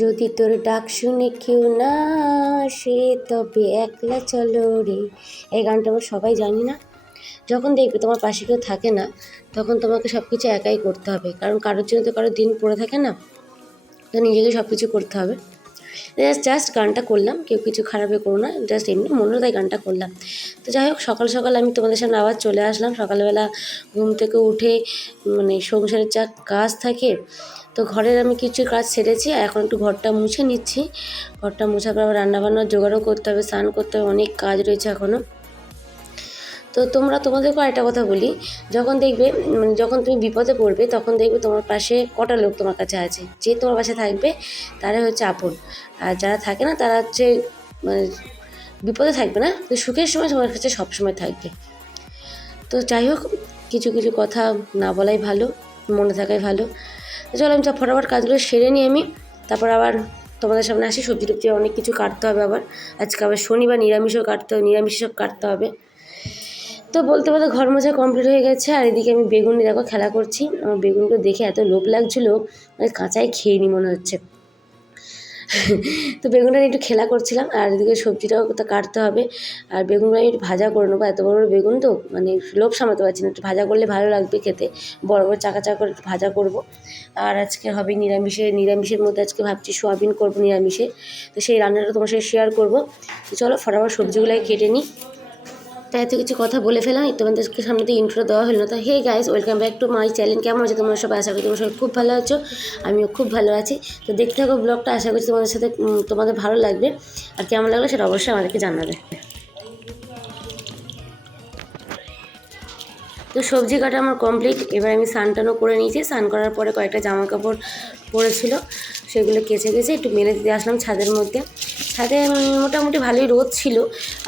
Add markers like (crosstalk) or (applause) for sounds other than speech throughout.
যদি তোর ডাক শুনে কেউ না আসে, তবে একলা চলো রে। এই গানটা আমরা সবাই জানি না। যখন দেখবে তোমার পাশে কেউ থাকে না, তখন তোমাকে সব কিছু একাই করতে হবে। কারণ কারোর জন্য তো কারোর দিন পড়ে থাকে না, তো নিজেকে সব কিছু করতে হবে। জাস্ট গানটা করলাম, কেউ কিছু খারাপে করো না জাস্ট এমনি মনে তাই গানটা করলাম। তো যাই হোক, সকাল সকাল আমি তোমাদের সামনে আবার চলে আসলাম। সকালবেলা ঘুম থেকে উঠে মানে সংসারের যা কাজ থাকে, তো ঘরের আমি কিছু কাজ সেরেছি এখন একটু ঘরটা মুছে নিচ্ছি। ঘরটা মুছার পর আবার রান্নাবান্নার জোগাড়ও করতে হবে, স্নান করতে হবে, অনেক কাজ রয়েছে এখনও তো তোমরা তোমাদেরকেও একটা কথা বলি। যখন দেখবে মানে যখন তুমি বিপদে পড়বে, তখন দেখবে তোমার পাশে কটা লোক তোমার কাছে আছে। যে তোমার পাশে থাকবে, তারাই হচ্ছে আপন। আর যারা থাকে না, তারা হচ্ছে মানে বিপদে থাকবে না তো সুখের সময় তোমার কাছে সবসময় থাকবে। তো যাই হোক, কিছু কিছু কথা না বলাই ভালো, মনে থাকাই ভালো। চলো, আমি ফটাফট কাজগুলো সেরে নিই আমি। তারপর আবার তোমাদের সামনে আসি। সবজি টবজি অনেক কিছু কাটতে হবে আবার। আজকে আবার শনিবার নিরামিষও কাটতে হবে নিরামিষ সব কাটতে হবে। তো বলতে বলতে ঘর মোছা কমপ্লিট হয়ে গেছে, আর এদিকে আমি বেগুন দেখো খেলা করছি। আমার বেগুনগুলো দেখে এত লোভ লাগছিল মানে কাঁচাই খেয়ে নি মনে হচ্ছে। তো বেগুনটা একটু খেলা করছিলাম, আর এদিকে সবজিটাও তো কাটতে হবে। আর আমি একটু ভাজা করে নেব, এত বড় বড় বেগুন তো মানে লোভ সামাতে পারছি না, একটু ভাজা করলে ভালো লাগবে খেতে। বড় বড় চাকা চাকা করে একটু ভাজা করব। আর আজকে হবে নিরামিষে, নিরামিষের মধ্যে আজকে ভাবছি সোয়াবিন করব নিরামিষে। তো সেই রান্নাটা তোমার সাথে শেয়ার করব। তো চলো, ফটাফট সবজিগুলোই কেটে নিই। তাই এত কিছু কথা বলে ফেলাম তোমাদেরকে সামনে তো ইন্ট্রো দেওয়া হলো না। তো hey guys welcome back to my channel কেমন আছে তোমার সবাই? আশা করি তোমার সবাই খুব ভালো আছো। আমিও খুব ভালো আছি। তো দেখতে থাকো ব্লগটা আশা করছি তোমাদের সাথে তোমাদের ভালো লাগবে। আর কেমন লাগল সেটা অবশ্যই আমাদেরকে জানাবে। তো সবজি কাটা আমার কমপ্লিট এবার আমি স্নান টানও করে নিয়েছি। স্নান করার পরে কয়েকটা জামা কাপড় পরেছিল সেগুলো কেচে কেচে একটু মেলে দিতে আসলাম ছাদের মধ্যে। ছাদে মোটামুটি ভালোই রোদ ছিল।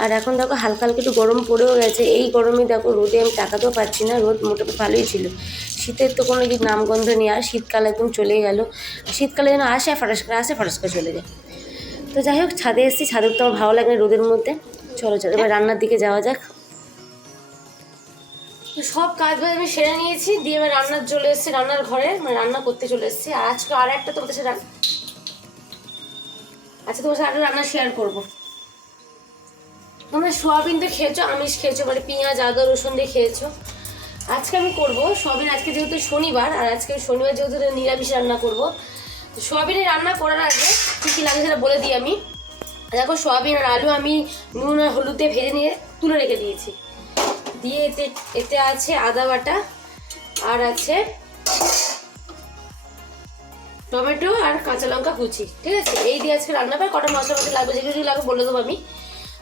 আর এখন দেখো হালকা হালকা একটু গরম পড়েও গেছে। এই গরমে দেখো রোদে আমি তাকাতেও পাচ্ছি না, রোদ মোটামুটি ভালোই ছিল। শীতের তো কোনো কি নামগন্ধ নেই, আর শীতকাল একদম চলে গেল। শীতকালে যেন আসে ফাটাস করে আসে ফাটাস করে চলে যায়। তো যাই হোক, ছাদে এসেছি ছাদের তো আমার ভালো লাগে না রোদের মধ্যে। চলো চলো, এবার রান্নার দিকে যাওয়া যাক। সব কাজ বাজ আমি সেরে নিয়েছি, দিয়ে এবার রান্নার চলে এসেছি, রান্নার ঘরে মানে রান্না করতে চলে এসেছি। আর আজকে আর একটা তোমাদের সাথে আচ্ছা তোমার সাথে রান্না শেয়ার করব। তোমরা সোয়াবিন তো খেয়েছো, আমিষ খেয়েছো মানে পেঁয়াজ, আদা, রসুন দিয়ে খেয়েছো। আজকে আমি করব সোয়াবিন, আজকে যেহেতু শনিবার, আর আজকে শনিবার যেহেতু নিরামিষ রান্না করব। তো সোয়াবিনের রান্না করার আগে কী কী লাগে সেটা বলে দিই আমি। দেখো, সোয়াবিন আর আলু আমি নুন আর হলুদ দিয়ে ভেজে নিয়ে তুলে রেখে দিয়েছি। দিয়ে এতে এতে আছে আদা বাটা, আর আছে টমেটো আর কাঁচা লঙ্কা কুচি, ঠিক আছে? এই দিয়ে আজকে রান্না করে কটা মশলা মশলা লাগবে যেগুলো লাগবে বলে দেবো আমি।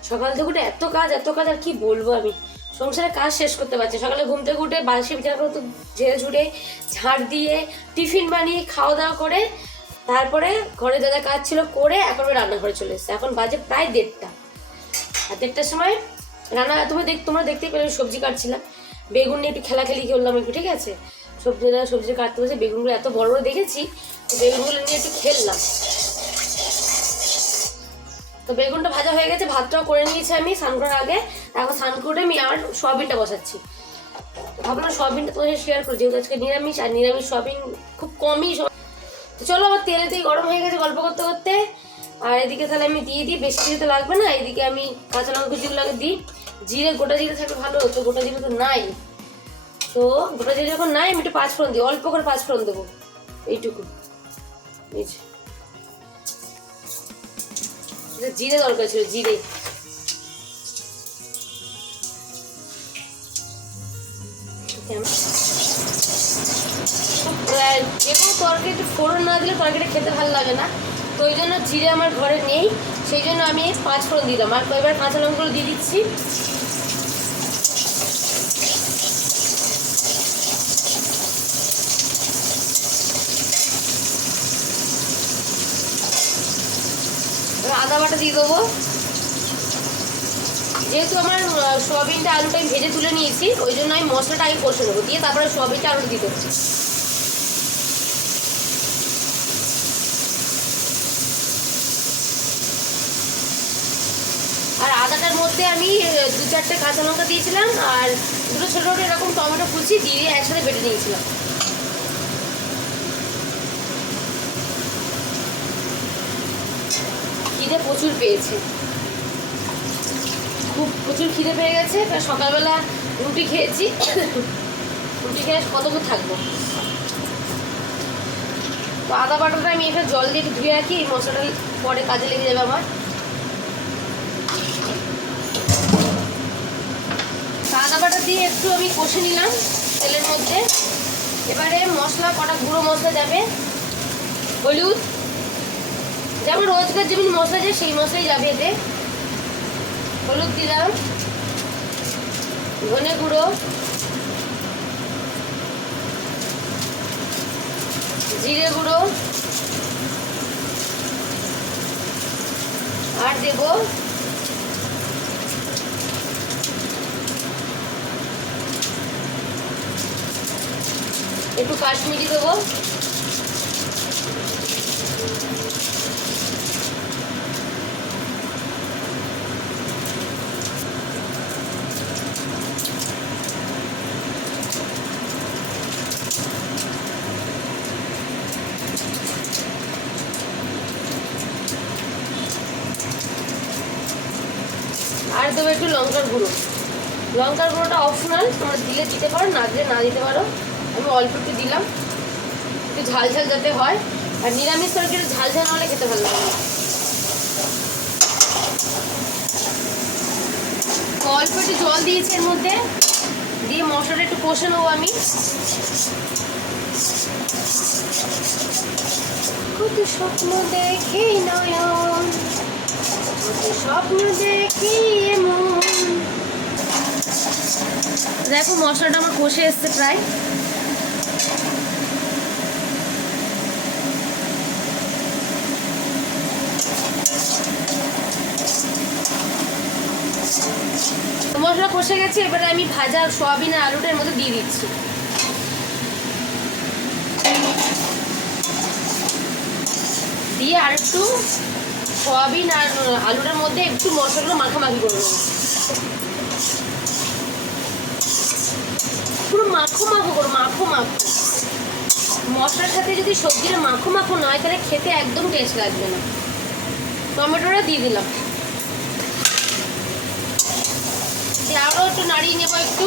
সকাল থেকে উঠে এত কাজ এত কাজ, আর কি বলব আমি? সংসারে কাজ শেষ করতে পারছি সকালে ঘুম থেকে উঠে বাসি বিছানা করে ঝেড়ে ঝুড়ে ঝাড় দিয়ে টিফিন বানিয়ে খাওয়া দাওয়া করে তারপরে ঘরে যা কাজ ছিল করে এখন রান্নাঘরে চলে এসেছি। এখন বাজে প্রায় দেড়টা। আর দেড়টার সময় রান্না তুমি দেখ তোমরা দেখতেই পেলে সবজি কাটছিলাম। বেগুন নিয়ে একটু খেলাখেলি করলাম একটু, ঠিক আছে? সবজিটা সবজি কাটতে বসে বেগুনগুলো এত বড় বড় দেখেছি বেগুনগুলো নিয়ে একটু খেললাম। তো বেগুনটা ভাজা হয়ে গেছে, ভাতটাও করে নিয়েছি আমি স্নান করার আগে। এখন স্নান করে আমি আমার সোয়াবিনটা বসাচ্ছি। তো ভাবলাম সয়াবিনটা তোমার শেয়ার করি, যেহেতু আজকে নিরামিষ, আর নিরামিষ সয়াবিন খুব কমই তো চলো আবার তেলে দিয়ে গরম হয়ে গেছে গল্প করতে করতে। আর এদিকে তাহলে আমি দিয়ে দিই, বেশি কিছু তো লাগবে না। এদিকে আমি কাঁচা লঙ্কা কুচিগুলোকে দিই। জিরে, গোটা জিরে থাকলে ভালো হতো গোটা জিরে তো নাই। তো গোটা জিরে যখন নাই, আমি একটু পাঁচ ফোড়ন দিই, অল্প করে পাঁচ ফোড়ন দেবো। এইটুকু। এই জিরে দরকার ছিল, জিরে। যে কোনো তরকারি একটু ফোড়ন না দিলে তরকারিটা খেতে ভালো লাগে না। তো ওই জন্য জিরে আমার ঘরে নেই। সেই জন্য আমি পাঁচ ফোড়ন দিলাম। আর এবার কাঁচা লঙ্কাগুলো দিয়ে দিচ্ছি। এবার দিয়ে দেবো। যেহেতু আমার সোয়াবিনটা আলুটা ভেজে তুলে নিয়েছি, ওই জন্য আমি মশলাটা আগে কষে নেব, দিয়ে তারপরে সোয়াবিনটা দিয়ে দেবো। আর আদাটার মধ্যে আমি দু চারটে কাঁচা লঙ্কা দিয়েছিলাম, আর দুটো ছোটো ছোটো এরকম টমেটো কুচি দিয়ে একসাথে বেটে নিয়েছিলাম। খিদে প্রচুর পেয়েছে। খুব প্রচুর খিদে পেয়ে গেছে। সকালবেলা রুটি খেয়েছি। রুটি খেয়ে কতক্ষণ থাকব? তো আদা বাটাটা আমি এটা জল দিয়ে ধুয়ে রাখি, এই মশলাটা পরে কাজে লেগে যাবে আমার। আদা বাটা দিয়ে একটু আমি কষে নিলাম তেলের মধ্যে। এবারে মশলা, কটা গুঁড়ো মশলা যাবে? হলুদ যেমন রোজকার যেমন মশলা যায় সেই মশলাই যাবে এতে। হলুদ দিলাম। ধনে গুঁড়ো। জিরে গুঁড়ো। আর দেব। একটু কাশ্মীরি দেবো আর দেবো একটু লঙ্কার গুঁড়ো। লঙ্কার গুঁড়োটা অপশনাল তোমরা দিলে দিতে পারো, না দিলে না দিতে পারো। আমি অল্প একটু দিলাম। একটু ঝাল ঝাল যাতে হয়। আর নিরামিষ তরকারি ঝাল ঝাল হলে খেতে ভালো লাগে। অল্প একটু জল দিয়েছি এর মধ্যে। দিয়ে মশলাটা একটু কষে নেব আমি। কত স্বপ্ন দেখি নয়ন। কত স্বপ্ন দেখি এমন দেখো মশলাটা আমার কষে এসছে প্রায়। মশলা কষে গেছে, এবারে আমি ভাজা সোয়াবিন আর আলুটার মধ্যে দিয়ে দিচ্ছি। দিয়ে আর একটু সয়াবিন আর আলুটার মধ্যে একটু মশলাগুলো মাখামাখি করে নেব। পুরো মাখো মাখো করো, মাখো মাখো। মশলার সাথে যদি সবজিটা মাখো মাখো নয়, তাহলে খেতে একদম টেস্ট লাগবে না। টমেটোটা দিয়ে দিলাম। আরও একটু নাড়িয়ে নেব একটু।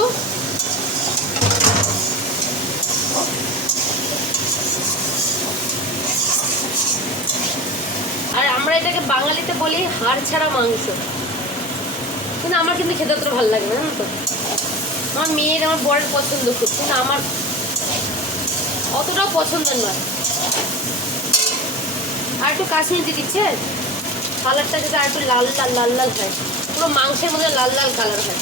আর আমরা এটাকে বাঙালিতে বলি হাড় ছাড়া মাংস। কিন্তু আমার কিন্তু খেতে অতটা ভালো লাগে না তো? আমার মেয়ের আমার বরের পছন্দ খুব, কিন্তু আমার অতটাও পছন্দের নয়। আর একটু কাশ্মীর দিয়ে দিচ্ছে কালারটা যাতে আর একটু লাল লাল লাল লাল হয়, পুরো মাংসের মধ্যে লাল লাল কালার হয়।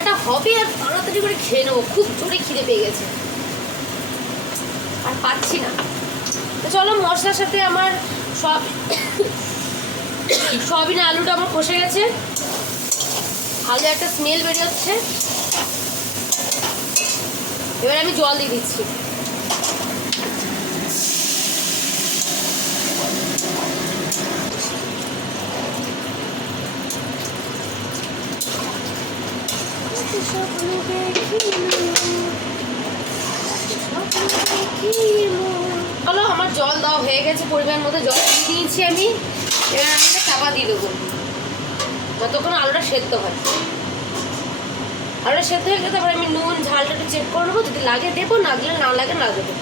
এটা হবে আর তাড়াতাড়ি করে খেয়ে নেব, খুব জোরে খিদে পেয়ে গেছে। আর পাচ্ছি না। তো চলো মশলার সাথে আমার সব (coughs) সয়াবিন আলুটা আমার কষে গেছে। ভালো একটা স্মেল বেরিয়ে এবার আমি জল দিয়ে দিচ্ছি। আমার জল দেওয়া হয়ে গেছে, পরিমাণ মতো জল দিয়ে দিয়েছি আমি। এবার আমি চাপা দিয়ে দেবো। যতক্ষণ আলুটা সেদ্ধ হয়। আলুটা সেদ্ধ হয়ে গেলে তারপরে আমি নুন ঝালটা একটু চেক করে নেব। যদি লাগে দেবো না দিলে না লাগে না দেবো।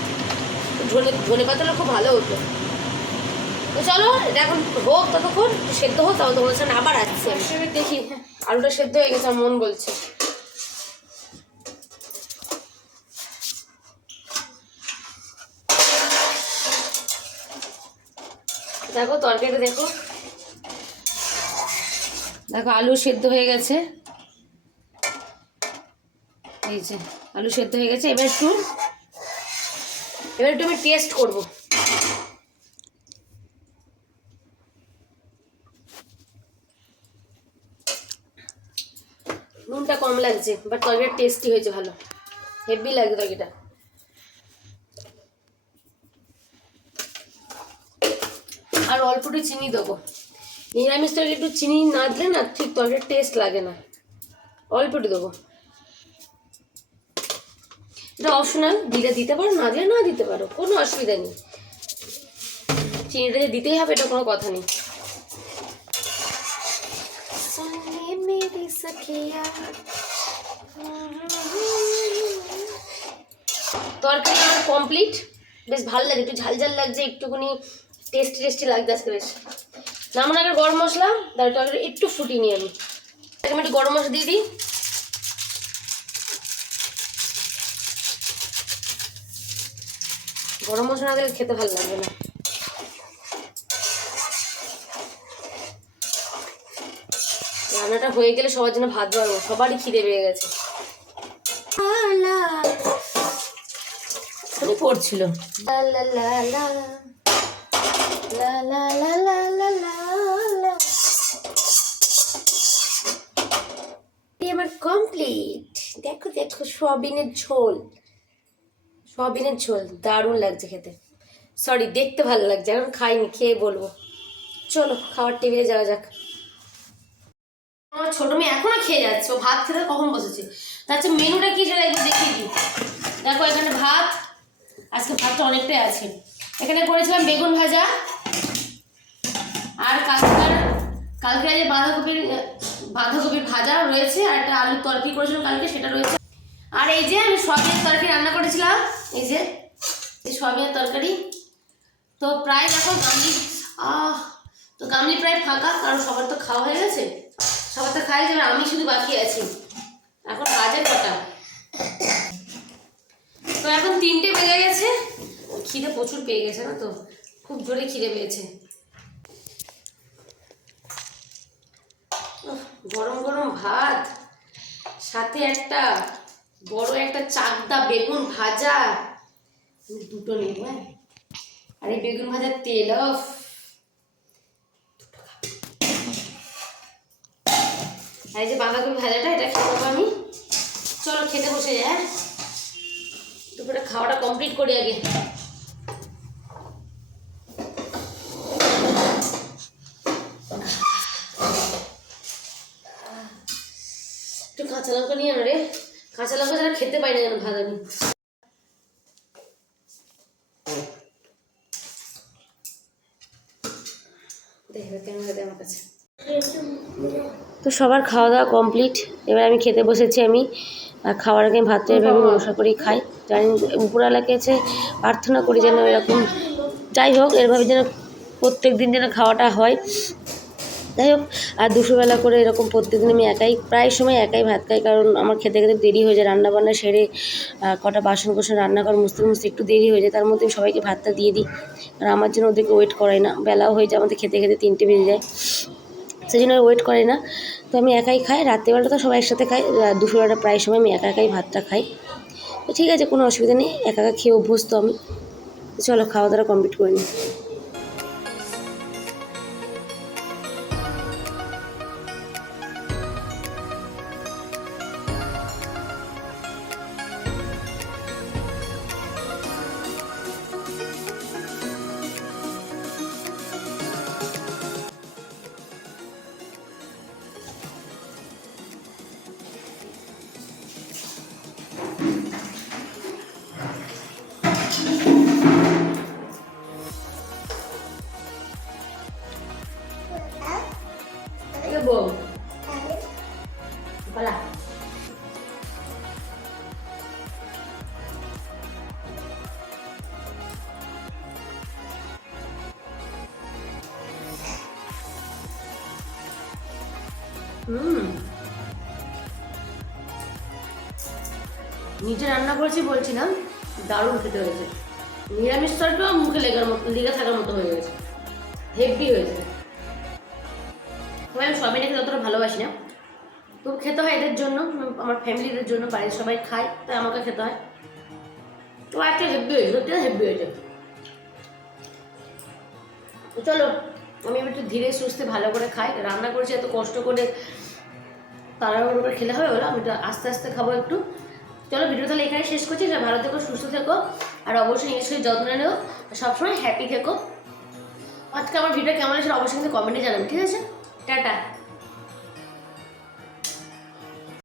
ধনে ধনে পাতাটা খুব ভালো হতো। তো চলো এখন হোক ততক্ষণ সেদ্ধ হোক তাও তোমার সামনে আবার আসছি দেখি। হ্যাঁ, আলুটা সেদ্ধ হয়ে গেছে আমার মন বলছে। দেখো তরকারিটা দেখো। দেখো, আলু সেদ্ধ হয়ে গেছে। এই যে, আলু সেদ্ধ হয়ে গেছে। এবার একটু এবার একটু আমি টেস্ট করব। নুনটা কম লাগছে বাট তরকারিটা টেস্টি হয়েছে ভালো। হেভি লাগে তরকারিটা। আর অল্প একটু চিনি দেবো। নিরামিষটা একটু চিনি না দিলে না ঠিক তরকারি টেস্ট লাগে না। অল্প একটু দেবো। এটা অপশনাল দিলে দিতে পারো না দিলে না দিতে পারো কোনো অসুবিধা নেই। চিনিটা যে দিতেই হবে এটা কোনো কথা নেই। তরকারি আমার কমপ্লিট বেশ ভালো লাগে একটু ঝাল ঝাল লাগছে একটুখানি টেস্টি টেস্টি লাগছে আজকে বেশ। নামান আগে গরম মশলা তার তরকারি একটু ফুটিয়ে নিই আমি আমি একটু গরম মশলা দিয়ে দিই গরম মশলা না দিলে খেতে ভালো লাগবে না রান্নাটা হয়ে গেলে সবার জন্য ভাত বাড়বো সবারই খিদে পেয়ে গেছে মানে পড়ছিল লা লা। লা লা লা লা লা লা লা। আমার কমপ্লিট দেখো দেখো সয়াবিনের ঝোল। সয়াবিনের ঝোল, দারুণ লাগছে খেতে। সরি দেখতে ভালো লাগছে, এখন খাইনি, খেয়ে বলব। চলো, খাওয়ার টেবিলে যাওয়া যাক। আমার ছোট মেয়ে এখনও খেয়ে যাচ্ছে, ও ভাত খেতে কখন বসেছে? হচ্ছে মেনুটা কি সেটা একবার দেখিয়ে দিই। দেখো, এখানে ভাত, আজকে ভাতটা অনেকটাই আছে। এখানে করেছিলাম বেগুন ভাজা আর কালকার কালকে যে বাঁধাকপির বাঁধাকপির ভাজা রয়েছে আর একটা আলুর তরকারি করেছিলাম কালকে, সেটা রয়েছে। আর এই যে আমি সয়াবিনের তরকারি রান্না করেছিলাম, এই যে, এই সয়াবিনের তরকারি। তো প্রায় দেখো গামলি, আহ, তো গামলি প্রায় ফাঁকা, কারণ সবার তো খাওয়া হয়ে গেছে। সবার তো খাই যাবে আমি শুধু বাকি আছি। এখন বাজে কটা? তো এখন তিনটে বেজে গেছে। খিদে প্রচুর পেয়ে গেছে না তো? খুব জোরে খিদে পেয়েছে। গরম গরম ভাত, সাথে একটা বড় একটা চাকদা বেগুন ভাজা দুটো নেব হ্যাঁ? আর এই বেগুন ভাজার তেল অফ আর এই যে বাঁধাকপি ভাজাটা, এটা খেতে আমি। চলো খেতে বসে যাই হ্যাঁ? দুপুরে খাওয়াটা কমপ্লিট করি আগে একটু কাঁচা লঙ্কা নিয়ে আনো রে কাঁচা লঙ্কা যারা খেতে পাই না যেন ভাত আমি? দেখবে ক্যামেরা দে আমার কাছে। তো সবার খাওয়া দাওয়া কমপ্লিট এবার আমি খেতে বসেছি আমি। আর খাওয়ার আগে ভাতটা এভাবে মশলা করেই খাই। জানি উপরওয়ালাকে কাছে প্রার্থনা করি যেন এরকম। যাই হোক এরভাবে যেন প্রত্যেক দিন যেন খাওয়াটা হয়। যাই হোক, আর দুপুরবেলা করে এরকম প্রত্যেকদিন আমি একাই, প্রায় সময় একাই ভাত খাই, কারণ আমার খেতে খেতে দেরি হয়ে যায় রান্না বান্না সেরে কটা বাসন কোসন রান্না কর, মুছতে মুছতে একটু দেরি হয়ে যায়, তার মধ্যে আমি সবাইকে ভাতটা দিয়ে দিই। কারণ আমার জন্য ওদেরকে ওয়েট করাই না, বেলাও হয়ে যায়, আমাদের খেতে খেতে তিনটে বেজে যায়। সেই জন্য ওয়েট করে না। তো আমি একাই খাই রাত্রেবেলা তো সবাই একসাথে খাই আর দুপুরবেলা প্রায় সময় আমি একা একাই ভাতটা খাই। তো ঠিক আছে, কোনো অসুবিধা নেই, একা একা খেয়ে অভ্যস্ত আমি। চলো, খাওয়া দাওয়া কমপ্লিট করে নিই। নিজে রান্না করেছি বলছিলাম দারুণ খেতে হয়েছে। নিরামিষ তরকারিও মুখে লেগার মতো লেগে থাকার মতো হয়ে গেছে। হেভি হয়েছে। তবে আমি সবাইটাকে ততটা ভালোবাসি না। তবু খেতে হয় এদের জন্য, আমার ফ্যামিলিদের জন্য বাড়ির সবাই খায়, তাই আমাকে খেতে হয়। তো একটা হেভি হয়েছে হেভি হয়েছে? চলো আমি একটু ধীরে সুস্থে ভালো করে খাই। রান্না করেছি, এত কষ্ট করে তাড়াহুড়ো করে খেলে হবে ওরা, আমি তো আস্তে আস্তে খাব একটু। চলো ভিডিও তাহলে এখানে শেষ করছি ভালো থেকো, সুস্থ থেকো, আর অবশ্যই নিজের যত্ন নেও, সবসময় হ্যাপি থেকো। আজকে আমার ভিডিও কেমন আছে অবশ্যই কিন্তু কমেন্টে জানাবেন ঠিক আছে? টাটা।